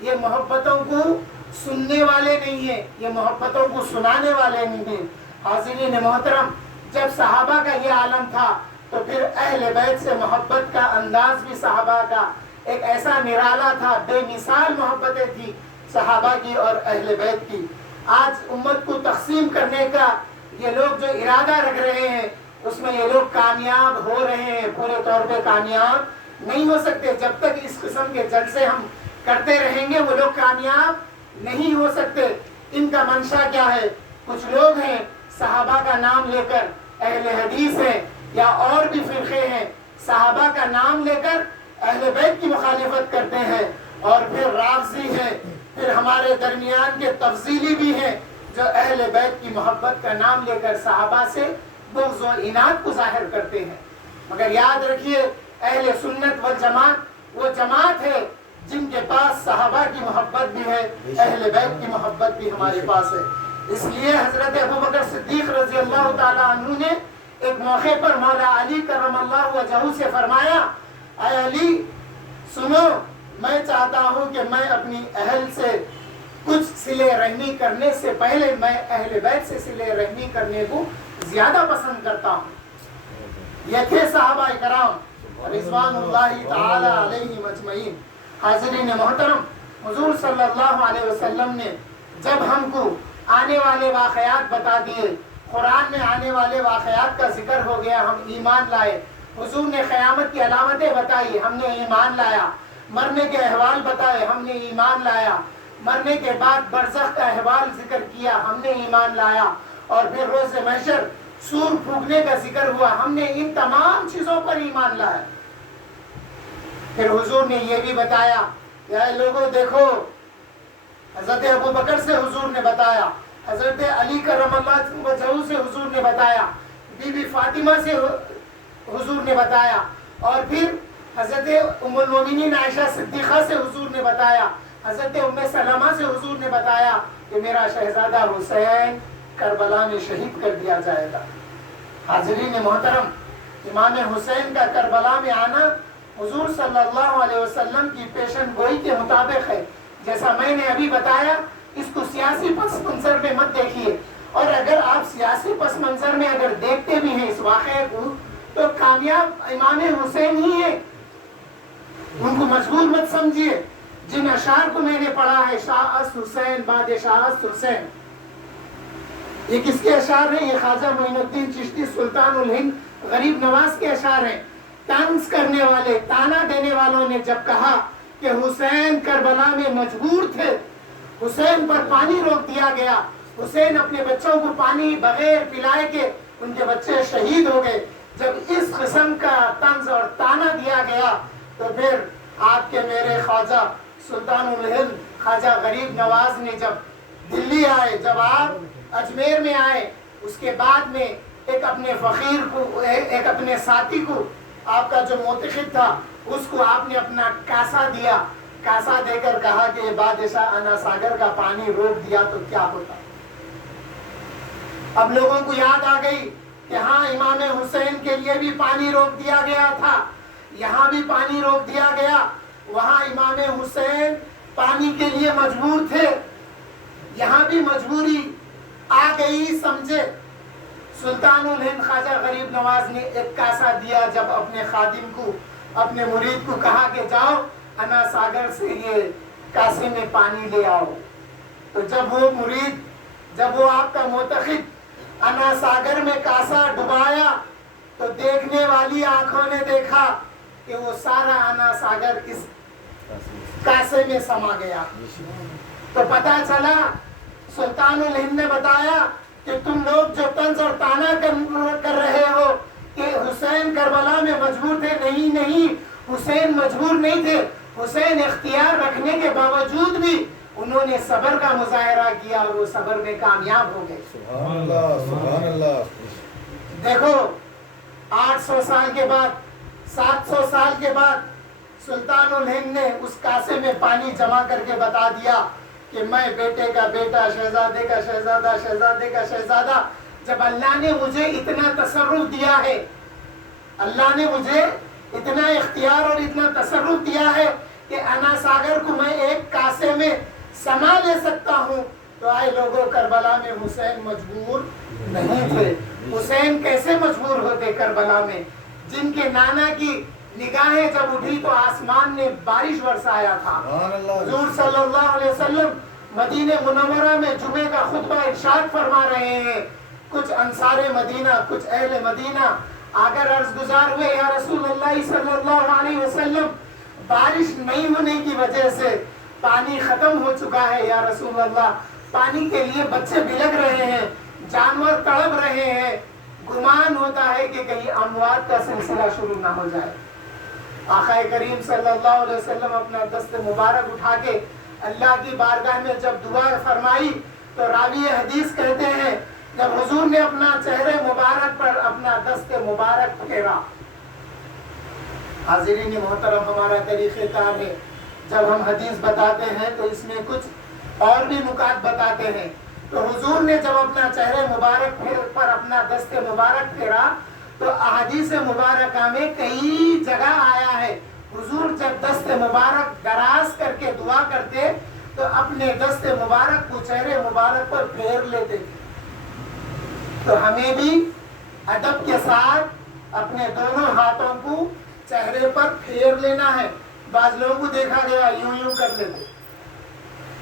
یہ محبتوں کو سننے والے نہیں ہیں، یہ محبتوں کو سنانے والے نہیں ہیں. حاضرین محترم، جب صحابہ کا یہ عالم تھا تو پھر اہل بیت سے محبت کا انداز بھی صحابہ کا ایک ایسا نرالا تھا. بے مثال محبتیں تھی صحابہ کی اور اہل بیت کی. آج امت کو تقسیم کرنے کا یہ لوگ جو ارادہ رکھ رہے ہیں اس میں یہ لوگ کامیاب ہو رہے ہیں، پورے طور پہ کامیاب نہیں ہو سکتے. جب تک اس قسم کے جلسے ہم کرتے رہیں گے وہ لوگ کامیاب نہیں ہو سکتے. ان کا منشا کیا ہے؟ کچھ لوگ ہیں صحابہ کا نام لے کر اہل حدیث ہیں یا اور بھی فرقے ہیں، صحابہ کا نام لے کر اہل بیت کی مخالفت کرتے ہیں، اور پھر رافضی ہیں، پھر ہمارے درمیان کے تفضیلی بھی ہیں جو اہل بیت کی محبت کا نام لے کر صحابہ سے بغض و عناد کو ظاہر کرتے ہیں. مگر یاد رکھیے اہل سنت والجماعت وہ جماعت ہے جن کے پاس صحابہ کی محبت بھی ہے، اہل بیت کی محبت بھی ہمارے پاس ہے. اس لیے حضرت ابوبکر صدیق رضی اللہ تعالی عنہ نے ایک موقع پر مولا علی کرم اللہ وجہہ سے فرمایا اے علی سنو، میں چاہتا ہوں کہ میں اپنی اہل سے کچھ صلہ رحمی کرنے سے پہلے میں اہل بیت سے صلہ رحمی کرنے کو زیادہ پسند کرتا ہوں. یہ تھے صحابہ کرام رضوان اللہ تعالی علیہم اجمعین. حاضرین محترم، حضور صلی اللہ علیہ وسلم نے جب ہم کو آنے والے واقعات بتا دیے، قرآن میں آنے والے واقعات کا ذکر ہو گیا، ہم ایمان لائے. حضور نے قیامت کی علامتیں بتائی، ہم نے ایمان لایا. مرنے کے احوال بتائے، ہم نے ایمان لایا. مرنے کے بعد برزخ کا احوال ذکر کیا، ہم نے ایمان لایا. اور پھر روز محشر سور پھونکنے کا ذکر ہوا، ہم نے ان تمام چیزوں پر ایمان لایا. پھر حضور نے یہ بھی بتایا کہ لوگوں دیکھو، حضرت ابوبکر سے حضور نے بتایا، حضرت علی کرم اللہ وجہہ سے حضور نے بتایا، بی بی فاطمہ سے حضور نے بتایا، اور پھر حضرت ام المومنین عائشہ صدیقہ سے حضور نے بتایا، حضرت ام سلمہ سے حضور نے بتایا کہ میرا شہزادہ حسین کربلا میں شہید کر دیا جائے گا. حاضرین محترم، امام حسین کا کربلا میں آنا حضور صلی اللہ علیہ وسلم کی پیشن گوئی کے مطابق ہے. جیسا میں نے ابھی بتایا اس کو سیاسی پس منظر میں مت دیکھیے. اور اگر آپ سیاسی پس منظر میں اگر دیکھتے بھی ہیں اس واقعے کو تو کامیاب امام حسین ہی ہے. ان کو مجبور مت سمجھیے. جن اشعار کو میں نے پڑھا ہے شاہ حسین باد شاہ حسین، یہ کس کے اشعار ہیں؟ یہ خواجہ معین الدین چشتی سلطان الہند غریب نواز کے اشعار ہیں. طنز کرنے والے، تانا دینے والوں نے جب کہا کہ حسین کربلا میں مجبور تھے، حسین پر پانی روک دیا گیا، حسین اپنے بچوں کو پانی بغیر پلائے کے ان کے بچے شہید ہو گئے، جب اس قسم کا طنز اور تانا دیا گیا تو پھر آپ کے میرے خواجہ سلطان الہند خواجہ غریب نواز نے جب دلی آئے، جب آپ اجمیر میں آئے، اس کے بعد میں ایک اپنے فقیر کو، ایک اپنے ساتھی کو، آپ کا جو معتقد تھا اس کو آپ نے اپنا کاسا دیا، کاسا دے کر کہا کہ یہ بادشاہ انا ساگر کا پانی روک دیا تو کیا ہوتا. اب لوگوں کو یاد آ گئی کہ ہاں امام حسین کے لیے بھی پانی روک دیا گیا تھا، یہاں بھی پانی روک دیا گیا، وہاں امام حسین پانی کے لیے مجبور تھے، یہاں بھی مجبوری آ گئی. سمجھے؟ سلطان الہند خواجہ غریب نواز نے ایک کاسا دیا، جب اپنے خادم کو، اپنے مرید کو کہا کہ جاؤ انا ساگر سے یہ کاسے میں پانی لے آؤ، تو جب وہ مرید، جب وہ آپ کا معتقد انا ساگر میں کاسا ڈبایا تو دیکھنے والی آنکھوں نے دیکھا کہ وہ سارا انا ساگر اس کاسے میں سما گیا. تو پتا چلا، سلطان الہند نے بتایا کہ تم لوگ جو طنز اور تانا کر رہے ہو کہ حسین کربلا میں مجبور تھے، نہیں نہیں، حسین مجبور نہیں تھے. حسین اختیار رکھنے کے باوجود بھی انہوں نے صبر کا مظاہرہ کیا اور وہ صبر میں کامیاب ہو گئے. سبحان اللہ، سبحان اللہ. دیکھو 800 سال کے بعد، 700 سال کے بعد سلطان الہند نے اس کاسے میں پانی جمع کر کے بتا دیا کہ میں بیٹے کا بیٹا، شہزادے کا شہزادہ، شہزادے کا شہزادہ. جب اللہ نے مجھے اتنا تصرف دیا ہے، اللہ نے مجھے اتنا اختیار اور اتنا تصرف دیا ہے کہ انا ساگر کو میں ایک کاسے میں سما لے سکتا ہوں، تو آئے لوگوں، کربلا میں حسین مجبور نہیں تھے. حسین کیسے مجبور ہوتے کربلا میں؟ جن کے نانا کی نگاہیں جب اٹھی تو آسمان نے بارش برسایا تھا. حضور صلی اللہ علیہ وسلم مدینہ منورہ میں جمعے کا خطبہ ارشاد فرما رہے ہیں. کچھ انصار مدینہ، کچھ اہل مدینہ آ کر عرض گزار ہوئے، یا رسول اللہ صلی اللہ علیہ وسلم، بارش نہیں ہونے کی وجہ سے پانی ختم ہو چکا ہے. یا رسول اللہ، پانی کے لیے بچے بلک رہے ہیں، جانور تڑپ رہے ہیں، گمان ہوتا ہے کہ کہیں اموات کا سلسلہ شروع نہ ہو جائے. آقا کریم صلی اللہ علیہ وسلم اپنا دست مبارک اٹھا کے اللہ کی بارگاہ میں جب دعا فرمائی تو راوی حدیث کہتے ہیں جب حضور نے اپنا چہرے مبارک پر اپنا دست مبارک پھیرا. حاضرین محترم، ہمارا طریقہ کار ہے جب ہم حدیث بتاتے ہیں تو اس میں کچھ اور بھی نکات بتاتے ہیں. تو حضور نے جب اپنا چہرے مبارک پر اپنا دست مبارک پھیرا تو احادیث مبارکہ میں کئی جگہ آیا ہے حضور جب دست مبارک دراز کر کے دعا کرتے تو اپنے دست مبارک کو چہرے مبارک پر پھیر لیتے تھے. تو ہمیں بھی ادب کے ساتھ اپنے دونوں ہاتھوں کو چہرے پر پھیر لینا ہے. بعض لوگوں کو دیکھا گیا یوں یوں کر لیتے،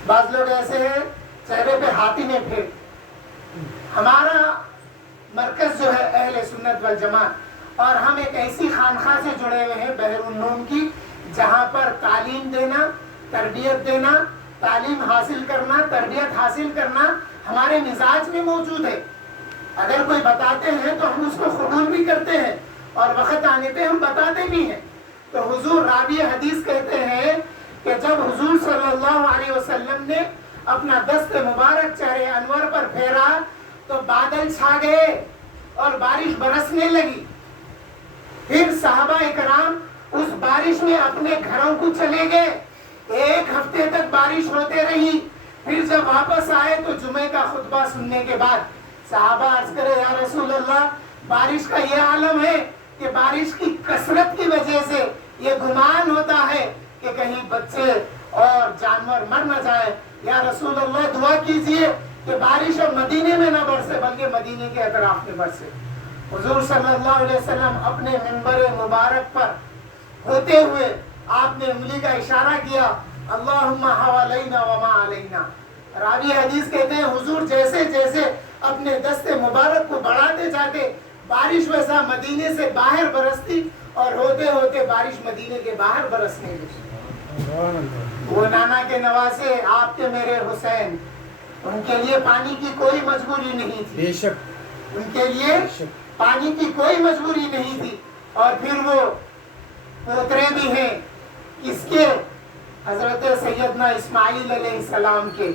بعض لوگ ایسے ہیں چہرے پہ ہاتھ ہی نہیں پھیر. ہمارا مرکز جو ہے اہل سنت والجماعت، اور ہم ایک ایسی خانقاہ سے جڑے ہوئے ہیں بحر النوم کی، جہاں پر تعلیم دینا، تربیت دینا، تعلیم حاصل کرنا، تربیت حاصل کرنا ہمارے مزاج میں موجود ہے. اگر کوئی بتاتے ہیں تو ہم اس کو قبول بھی کرتے ہیں اور وقت آنے پہ ہم بتاتے بھی ہیں. تو حضور راوی حدیث کہتے ہیں کہ جب حضور صلی اللہ علیہ وسلم نے اپنا دست مبارک چہرے انور پر پھیرا تو بادل چھا گئے اور بارش برسنے لگی. پھر صحابہ اکرام اس بارش میں اپنے گھروں کو چلے گئے. 1 ہفتے تک بارش ہوتے رہی. پھر جب واپس آئے تو جمعے کا خطبہ سننے کے بعد صحابہ عرض کرے، یا رسول اللہ، بارش کا یہ عالم ہے کہ بارش کی کثرت کی وجہ سے یہ گمان ہوتا ہے کہ کہیں بچے اور جانور مر نہ جائیں، یا رسول اللہ دعا کیجئے کہ بارش اب مدینے میں نہ برسے بلکہ مدینے کے اطراف میں برسے۔ حضور صلی اللہ علیہ وسلم اپنے منبر مبارک پر ہوتے ہوئے آپ نے انگلی کا اشارہ کیا، اللہم حوالینا وما علینا۔ راوی حدیث کہتے ہیں حضور جیسے جیسے اپنے دست مبارک کو بڑھاتے جاتے بارش ویسا مدینے سے باہر برستی اور ہوتے ہوتے بارش مدینے کے باہر برسنے لگی۔ وہ نانا کے نواسے آپ کے میرے حسین، ان کے لیے پانی کی کوئی مجبوری نہیں تھی، بے شک، ان کے لیے پانی کی کوئی مجبوری نہیں تھی۔ اور پھر وہ پوترے بھی ہیں کس کے؟ حضرت سیدنا اسماعیل علیہ السلام کے،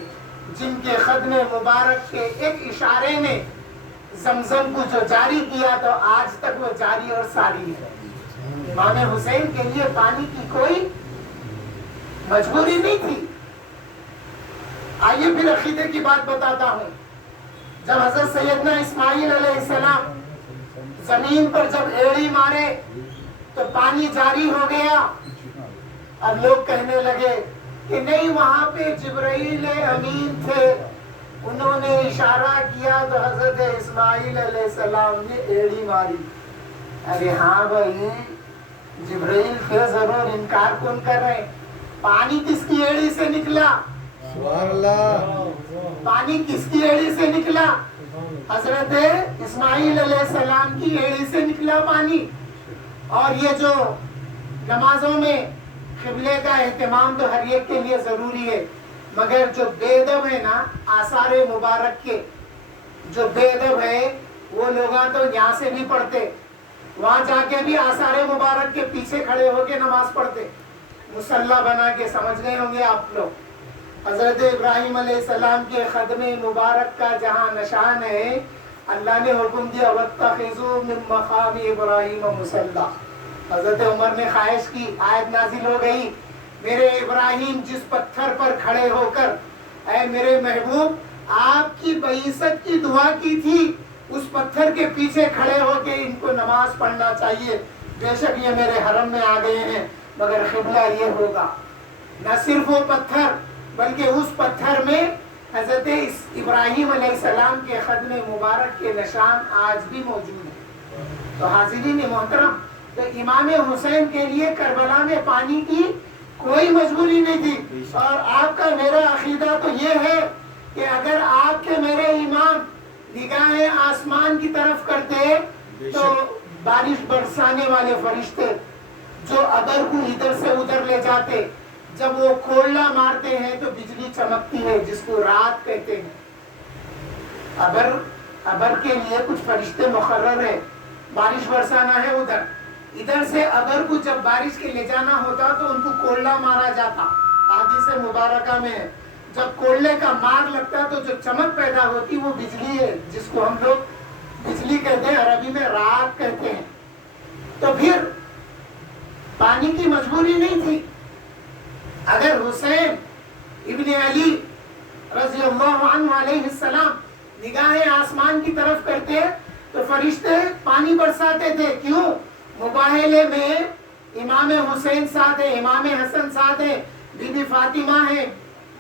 جن کے خدم مبارک کے ایک اشارے نے زمزم کو جو جاری کیا تو آج تک وہ جاری اور ساری ہے۔ امام حسین کے لیے پانی کی کوئی مجبوری نہیں تھی۔ آئیے پھر عقیدے کی بات بتاتا ہوں۔ جب حضرت سیدنا اسماعیل علیہ السلام زمین پر جب ایڑی مارے تو پانی جاری ہو گیا، اب لوگ کہنے لگے کہ نہیں وہاں پہ جبرائیل امین تھے، انہوں نے اشارہ کیا تو حضرت اسماعیل علیہ السلام نے ایڑی ماری۔ ارے ہاں بھائی جبرائیل تھے ضرور، انکار کون کر رہے ہیں؟ پانی کس کی ایڑی سے نکلا؟ سبحان اللہ، پانی کس کی ایڑی سے نکلا؟ حضرت اسماعیل علیہ السلام کی ایڑی سے نکلا پانی۔ اور یہ جو نمازوں میں قبلے کا اہتمام تو ہر ایک کے لیے ضروری ہے، مگر جو بے ادب ہے نا آثار مبارک کے جو بے ادب ہے وہ لوگ تو یہاں سے بھی پڑھتے، وہاں جا کے بھی آثار مبارک کے پیچھے کھڑے ہو کے نماز پڑھتے، مصلی بنا کے، سمجھ گئے ہوں گے آپ لوگ۔ حضرت ابراہیم علیہ السلام کے خدم مبارک کا جہاں نشان ہے، اللہ نے حکم دیا وَاتَّخِذُوا مِن مَقَامِ إِبْرَاهِيمَ مُصَلًّى۔ حضرت عمر نے خواہش کی، آیت نازل ہو گئی، میرے ابراہیم جس پتھر پر کھڑے ہو کر اے میرے محبوب آپ کی بعثت کی دعا کی تھی، اس پتھر کے پیچھے کھڑے ہو کے ان کو نماز پڑھنا چاہیے، بے شک یہ میرے حرم میں آ گئے ہیں مگر قبلہ یہ ہوگا۔ نہ صرف وہ پتھر بلکہ اس پتھر میں حضرت ابراہیم علیہ السلام کے خدم مبارک کے نشان آج بھی موجود ہیں۔ تو حاضرین محترم، تو امام حسین کے لیے کربلا میں پانی کی کوئی مجبوری نہیں تھی۔ اور آپ کا میرا عقیدہ تو یہ ہے کہ اگر آپ کے میرے امام نگاہیں آسمان کی طرف کرتے تو بارش برسانے والے فرشتے جو ابر کو ادھر سے ادھر لے جاتے، جب وہ کھولنا مارتے ہیں تو بجلی چمکتی ہے جس کو رات کہتے ہیں۔ ابر کے لیے کچھ فرشتے مقرر ہیں، بارش برسانا ہے ادھر سے ابر کو جب بارش کے لے جانا ہوتا تو ان کو کولہ مارا جاتا۔ حدیث مبارکہ میں جب کولے کا مار لگتا تو جو چمک پیدا ہوتی وہ بجلی ہے، جس کو ہم لوگ بجلی کہتے ہیں، عربی میں رات کہتے ہیں۔ تو پھر پانی کی مجبوری نہیں تھی۔ اگر حسین ابن علی رضی اللہ عنہ علیہ السلام نگاہیں آسمان کی طرف کرتے تو فرشتے پانی برساتے تھے۔ کیوں؟ مباہلے میں امام حسین ساتھ ہے، امام حسن ساتھ ہے، بی بی فاطمہ ہے،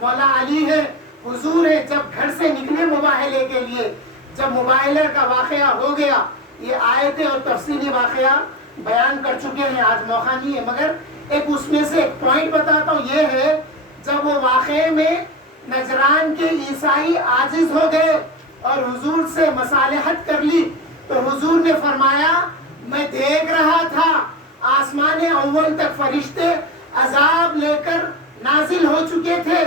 مولا علی ہے، حضور ہے۔ جب گھر سے نکلے مباہلے کے لیے، جب مباہلے کا واقعہ ہو گیا، یہ آیتیں اور تفصیلی واقعہ بیان کر چکے ہیں، آج موقع نہیں ہے، مگر ایک اس میں سے ایک پوائنٹ بتاتا ہوں، یہ ہے جب وہ واقعے میں نجران کے عیسائی عاجز ہو گئے اور حضور سے مصالحت کر لی تو حضور نے فرمایا میں دیکھ رہا تھا آسمان اول تک فرشتے عذاب لے کر نازل ہو چکے تھے،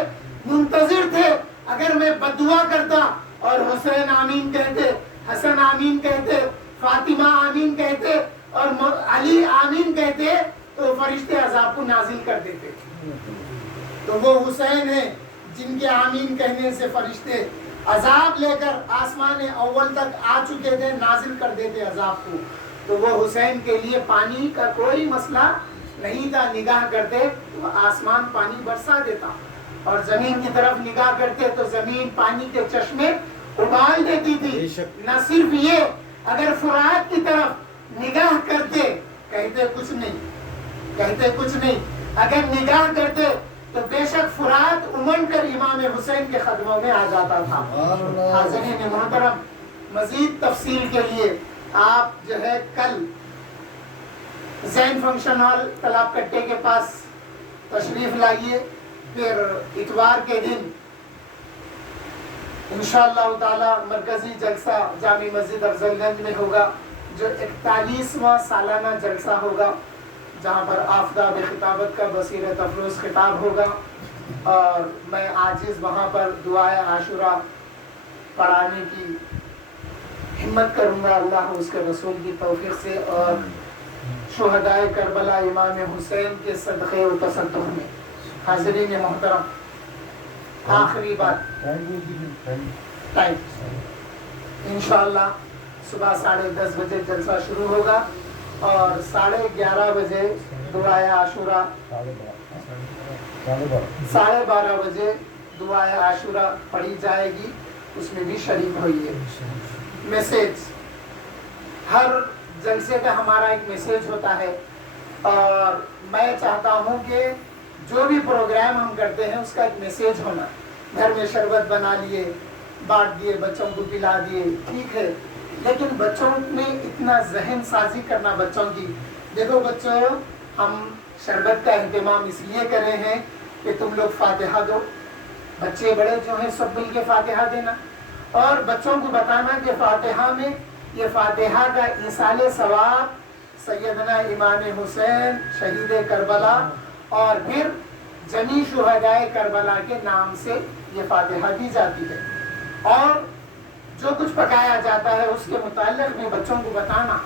منتظر تھے، اگر میں بددعا کرتا اور حسین آمین کہتے، حسن آمین کہتے، فاطمہ آمین کہتے اور علی آمین کہتے تو فرشتے عذاب کو نازل کر دیتے۔ تو وہ حسین ہیں جن کے آمین کہنے سے فرشتے عذاب لے کر آسمان اول تک آ چکے تھے، نازل کر دیتے عذاب کو۔ تو وہ حسین کے لیے پانی کا کوئی مسئلہ نہیں تھا، نگاہ کرتے تو آسمان پانی برسا دیتا، اور زمین کی طرف نگاہ کرتے تو زمین پانی کے چشمے ابال دیتی تھی۔ نہ صرف یہ، اگر فرات کی طرف نگاہ کرتے کہتے کچھ نہیں، اگر نگاہ کرتے تو بے شک فرات امن کر امام حسین کے قدموں میں آ جاتا تھا۔ حاضرین محترم، مزید تفصیل کے لیے آپ جو ہے کل زین فنکشن ہال تالاب کٹے کے پاس تشریف لائیے، پھر اتوار کے دن انشاءاللہ تعالی مرکزی جلسہ جامع مسجد افضل گنج میں ہوگا، جو 41واں سالانہ جلسہ ہوگا، جہاں پر آفتاب خطابت کا بصیرت افروز خطاب ہوگا، اور میں عاجز وہاں پر دعائے عاشورہ پڑھانے کی ہمت کروں گا اللہ اس کے رسول کی توفیق سے، اور شہدائے کربلا امام حسین کے صدقے و تصدق میں۔ حاضرین محترم، آخری بات، ٹائم انشاءاللہ صبح 10:30 بجے جلسہ شروع ہوگا، اور 11:30 بجے دعائے عاشورہ، 12:30 بجے دعائے عاشورہ پڑھی جائے گی، اس میں بھی شریک ہوئیے۔ میسیج، ہر جلسے کا ہمارا ایک میسیج ہوتا ہے، اور میں چاہتا ہوں کہ جو بھی پروگرام ہم کرتے ہیں اس کا ایک میسیج ہونا۔ گھر میں شربت بنا لیے، بانٹ دیے، بچوں کو پلا دیے، ٹھیک ہے، لیکن بچوں میں اتنا ذہن سازی کرنا بچوں کی، دیکھو بچوں، ہم شربت کا اہتمام اس لیے کرے ہیں کہ تم لوگ فاتحہ دو، بچے بڑے جو ہیں سب مل کے فاتحہ دینا، اور بچوں کو بتانا کہ فاتحہ میں یہ فاتحہ کا ایصال ثواب سیدنا امام حسین شہید کربلا اور پھر جمیع شہدائے کربلا کے نام سے یہ فاتحہ دی جاتی ہے، اور جو کچھ پکایا جاتا ہے اس کے متعلق بھی بچوں کو بتانا،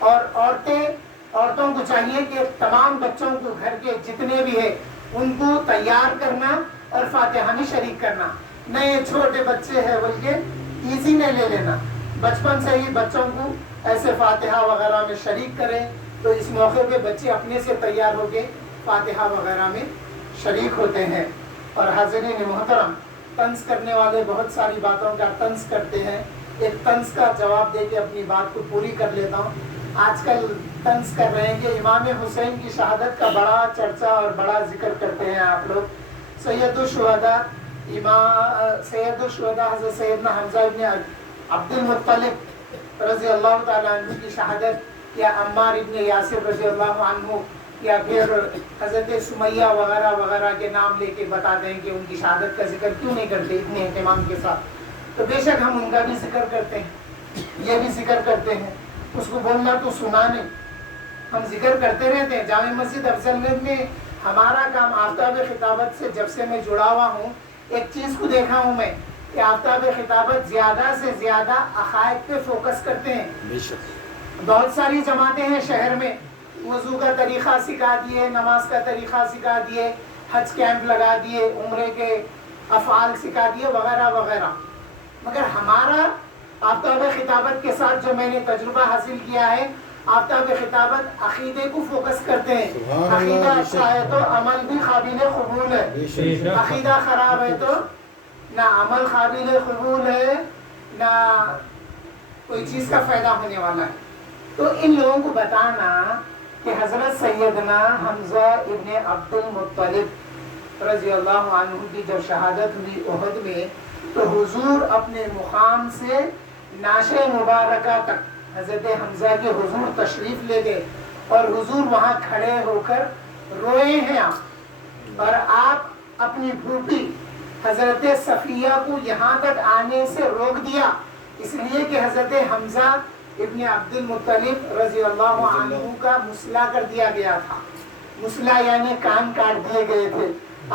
اور عورتوں کو چاہیے کہ تمام بچوں کو گھر کے جتنے بھی ہیں ان کو تیار کرنا اور فاتحہ میں شریک کرنا۔ نئے چھوٹے بچے ہیں بلکہ ایزی نہ لے لینا، بچپن سے ہی بچوں کو ایسے فاتحہ وغیرہ میں شریک کریں، تو اس موقع پہ بچے اپنے سے تیار ہو کے فاتحہ وغیرہ میں شریک ہوتے ہیں۔ اور حاضرین محترم، طنز کرنے والے بہت ساری باتوں کا طنز کرتے ہیں، ایک طنز کا جواب دے کے اپنی بات کو پوری کر لیتا ہوں۔ آج کل طنز کر رہے ہیں کہ امام حسین کی شہادت کا بڑا چرچا اور بڑا ذکر کرتے ہیں آپ لوگ۔ سید الشہداء حضرت سیدنا حمزہ ابن عبد المطلب رضی اللہ تعالیٰ عنہ کی شہادت، یا عمار ابن یاسر رضی اللہ عنہ، یا پھر حضرت سمیہ وغیرہ وغیرہ کے نام لے کے بتاتے ہیں کہ ان کی شہادت کا ذکر کیوں نہیں کرتے اتنے اہتمام کے ساتھ، تو بے شک ہم ان کا بھی ذکر کرتے ہیں، یہ بھی ذکر کرتے ہیں، اس کو بولنا تو سنا نہیں، ہم ذکر کرتے رہتے ہیں۔ جامع مسجد افضل گنج میں ہمارا کام آفتاب خطابت سے جب سے میں جڑا ہوا ہوں، ایک چیز کو دیکھا ہوں میں کہ آفتاب خطابت زیادہ سے زیادہ عقائد پہ فوکس کرتے ہیں۔ بہت ساری جماعتیں ہیں شہر میں، وضو کا طریقہ سکھا دیے، نماز کا طریقہ سکھا دیے، حج کیمپ لگا دیے، عمرے کے افعال سکھا دیے وغیرہ وغیرہ، مگر ہمارا آفتاب خطابت کے ساتھ جو میں نے تجربہ حاصل کیا ہے، آفتاب خطابت عقیدے کو فوکس کرتے ہیں۔ عقیدہ اچھا ہے تو عمل بھی قابل قبول ہے، عقیدہ خراب ہے تو نہ عمل قابل قبول ہے نہ کوئی چیز کا فائدہ ہونے والا ہے۔ تو ان لوگوں کو بتانا کہ حضرت سیدنا حمزہ ابن عبد المطلب رضی اللہ عنہ کی جب شہادت ہوئی احد میں، تو حضور اپنے مقام سے نعش مبارکہ تک حضرت حمزہ کے حضور تشریف لے گئے، اور حضور وہاں کھڑے ہو کر روئے ہیں آپ، اور آپ اپنی پھوپھی حضرت صفیہ کو یہاں تک آنے سے روک دیا، اس لیے کہ حضرت حمزہ ابن عبد المطلب رضی اللہ عنہ کا مسئلہ کر دیا گیا تھا۔ مسئلہ یعنی کان کاٹ دیے گئے تھے،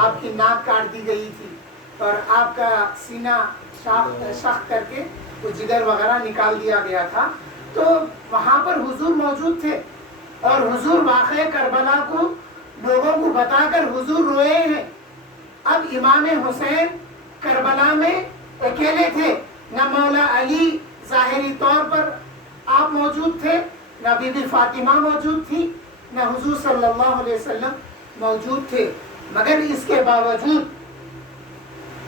آپ کی ناک کاٹ دی گئی تھی، اور آپ کا سینہ شخ کر کے وہ جگر وغیرہ نکال دیا گیا تھا۔ تو وہاں پر حضور موجود تھے، اور حضور واقعہ کربلا کو لوگوں کو بتا کر حضور روئے ہیں۔ اب امام حسین کربلا میں اکیلے تھے، نہ مولا علی ظاہری طور پر آپ موجود تھے، نہ بی بی فاطمہ موجود تھی، نہ حضور صلی اللہ علیہ وسلم موجود تھے، مگر اس کے باوجود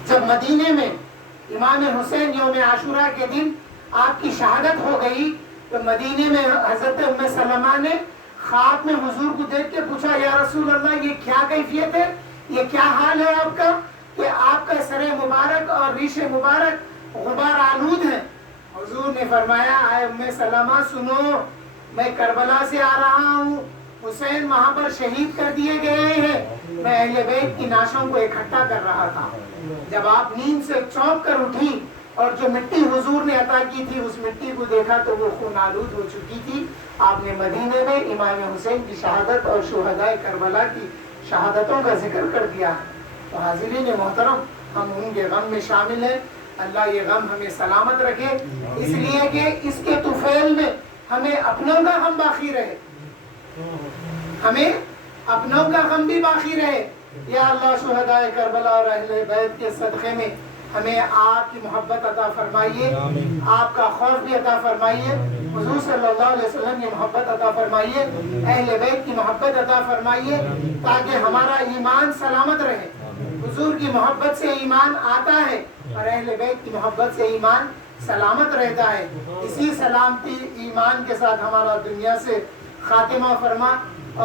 جب مدینے میں امام حسین یوم عاشورہ کے دن آپ کی شہادت ہو گئی، تو مدینے میں حضرت سلمہ نے خواب میں حضور کو دیکھ کے پوچھا، یا رسول اللہ یہ کیا کیفیت ہے یہ کیا حال ہے آپ کا کہ آپ کا سر مبارک اور ریش مبارک غبار آلود ہے. حضور نے فرمایا اے ام سلمہ سنو، میں کربلا سے آ رہا ہوں، حسین وہاں پر شہید کر دیے گئے ہیں، میں اہل بیت کی نعشوں کو اکٹھا کر رہا تھا. جب آپ نیند سے چونک کر اٹھی اور جو مٹی حضور نے عطا کی تھی اس مٹی کو دیکھا تو وہ خون آلود ہو چکی تھی. آپ نے مدینے میں امام حسین کی شہادت اور شہدائے کربلا کی شہادتوں کا ذکر کر دیا. تو حاضرین محترم، ہم ان کے غم میں شامل ہیں. اللہ یہ غم ہمیں سلامت رکھے، اس لیے کہ اس کے طفیل میں ہمیں اپنوں کا غم باقی رہے، ہمیں اپنوں کا غم بھی باقی رہے. یا اللہ شہدائے کربلا اور اہل بیت کے صدقے میں ہمیں آپ کی محبت عطا فرمائیے، آپ کا خوف بھی عطا فرمائیے، حضور صلی اللہ علیہ وسلم کی محبت عطا فرمائیے، اہل بیت کی محبت عطا فرمائیے، تاکہ ہمارا ایمان سلامت رہے. حضور کی محبت سے ایمان آتا ہے اور اہل بیت کی محبت سے ایمان سلامت رہتا ہے. اسی سلامتی ایمان کے ساتھ ہمارا دنیا سے خاتمہ فرما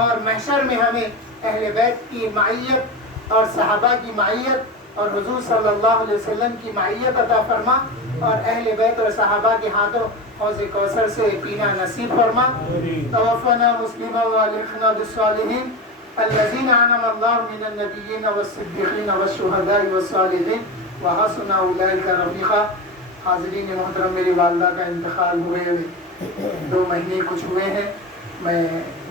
اور محشر میں ہمیں اہل بیت کی معیت اور صحابہ کی معیت اور حضور صلی اللہ علیہ وسلم کی معیت عطا فرما اور اہل بیت اور صحابہ کے ہاتھوں حوض کوثر سے پینا نصیب فرما. توفنا مسلما والحقنا بالصالحین الذین انعم اللہ من النبیین والصدیقین والشہداء والصالحین وحسن اولئک رفیقا. حاضرین محترم، میری والدہ کا انتقال ہوئے 2 مہینے کچھ ہوئے ہیں. میں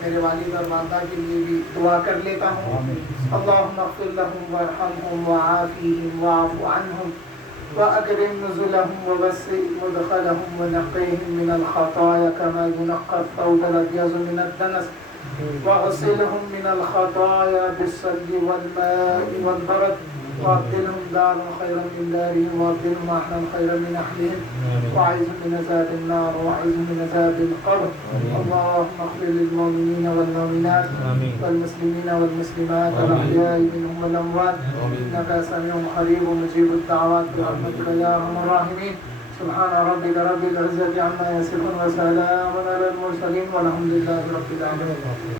میرے والد اور والدہ کے لیے بھی دعا کر لیتا ہوں. اللہم اغفر لهم وارحمهم وعافیہم واعف عنہم واکرم نزلهم ووسع مدخلهم ونقیہم من الخطایا كما ينقى الثوب الابيض من الدنس واغسلهم من الخطايا بالثلج والماء والبرد وابدلهم دارا خيرا من دارهم وابدلهم اهلا خيرا من اهلهم واعذهم من عذاب النار واعذهم من عذاب القبر. اللهم اغفر للمؤمنين والمؤمنات والمسلمين والمسلمات الاحياء منهم والاموات انك سميع قريب مجيب الدعوات برحمتك يا ارحم الراحمين. سبحان ربك رب العزة عما يصفون وسلام على المرسلين والحمد لله رب العالمين.